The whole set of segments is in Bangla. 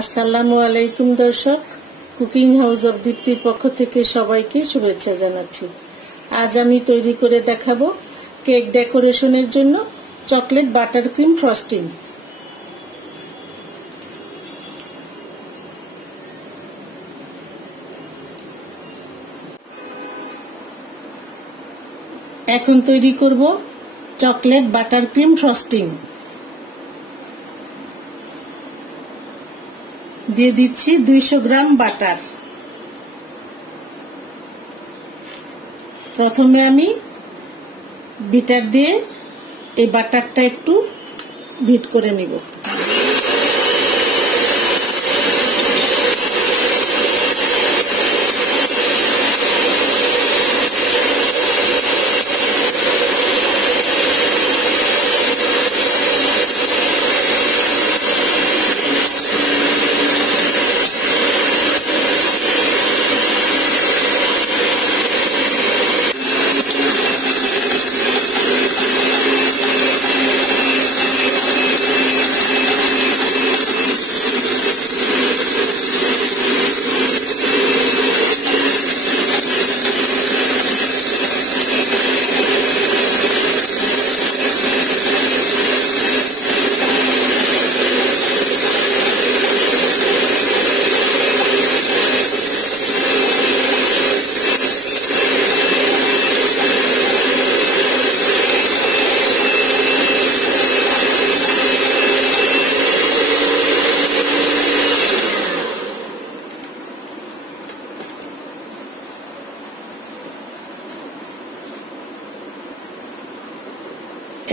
আসসালামু আলাইকুম দর্শক, কুকিং হাউস অব দীপ্তির পক্ষ থেকে সবাইকে শুভেচ্ছা জানাচ্ছি। আজ আমি তৈরি করে দেখাবো কেক ডেকোরেশনের জন্য চকলেট বাটার ক্রিম ফ্রস্টিং। এখন তৈরি করব চকলেট বাটার ক্রিম ফ্রস্টিং। দিয়ে দিচ্ছি 200 গ্রাম বাটার। প্রথমে আমি বিটার দিয়ে এই বাটারটা একটু বিট করে নিব।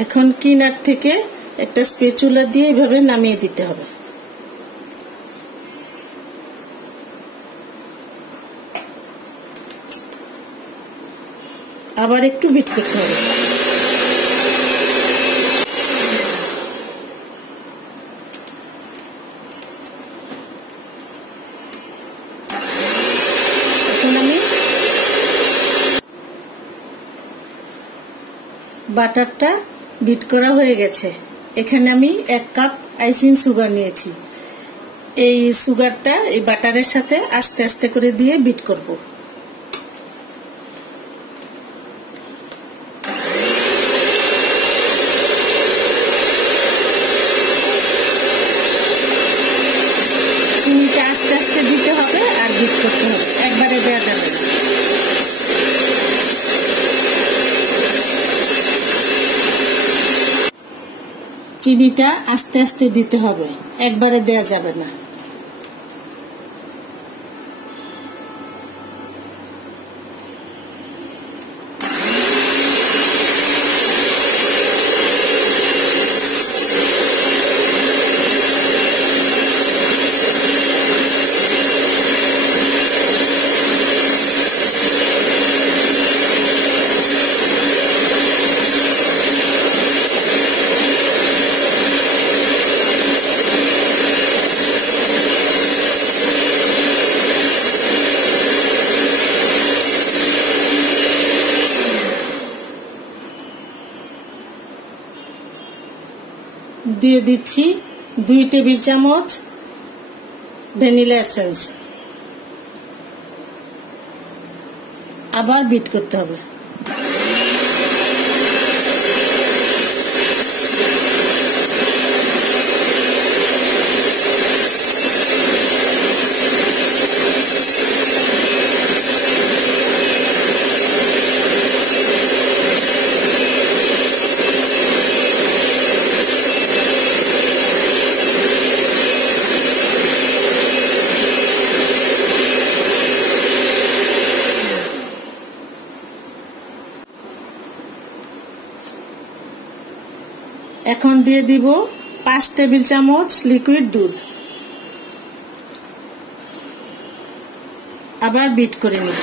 এখন কিনার থেকে একটা স্প্যাচুলা দিয়ে এইভাবে নামিয়ে দিতে হবে। আবার একটু বিট করতে হবে। এখন আমি বাটারটা বিট করা হয়ে গেছে। এখানে আমি 1 কাপ আইসিং সুগার নিয়েছি। এই সুগারটা এই বাটারের সাথে আস্তে আস্তে করে দিয়ে বিট করব। চিনিটা আস্তে আস্তে দিতে হবে আর বিট করতে হবে, একবারে দেওয়া যাবে না। চিনিটা আস্তে আস্তে দিতে হবে, একবারে দেয়া যাবে না। দিয়ে দিচ্ছি 2 টেবিল চামচ ভ্যানিলা এসেন্স। আবার বিট করতে হবে। এখন দিয়ে দিব 5 টেবিল চামচ লিকুইড দুধ। আবার বিট করে নিব।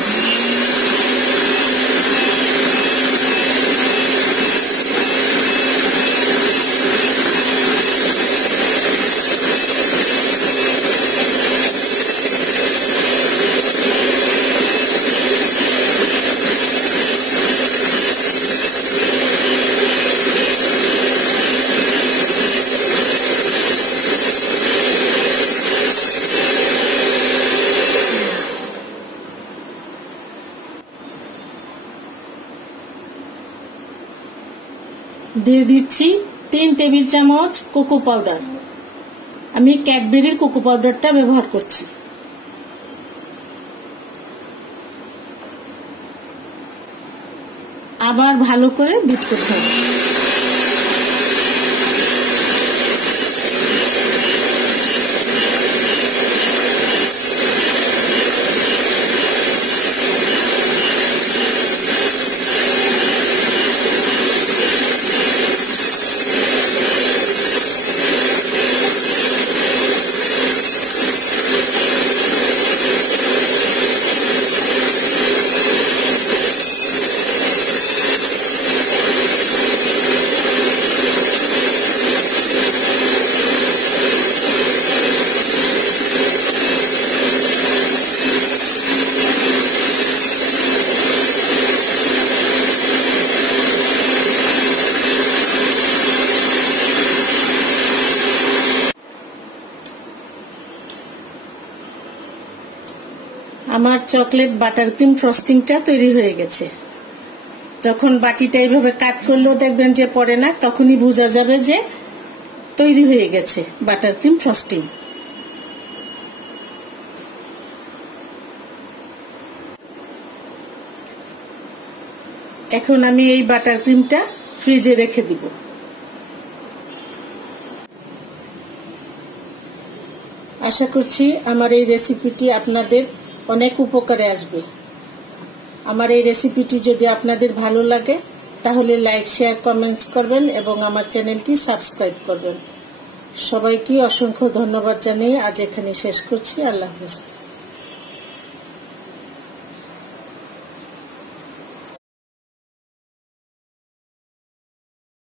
দিয়ে দিচ্ছি 3 টেবিল চামচ কোকো পাউডার। আমি ক্যাডবেরির কোকো পাউডারটা ব্যবহার করছি। আবার ভালো করে বিট করতে হবে। আমার চকলেট বাটার ক্রিম ফ্রস্টিংটা তৈরি হয়ে গেছে। যখন বাটিটা এইভাবে কাট করলেও দেখবেন যে পড়ে না, তখনই বোঝা যাবে যে তৈরি হয়ে গেছে বাটার ক্রিম ফ্রস্টিং। এখন আমি এই বাটার ক্রিমটা ফ্রিজে রেখে দিব। আশা করছি আমার এই রেসিপিটি আপনাদের অনেক উপকারে আসবে। আমার এই রেসিপিটি যদি আপনাদের ভালো লাগে তাহলে লাইক, শেয়ার, কমেন্টস করবেন এবং আমার চ্যানেলটি সাবস্ক্রাইব করবেন। সবাইকে অসংখ্য ধন্যবাদ জানিয়ে আজ এখানে শেষ করছি। আল্লাহ হাফেজ।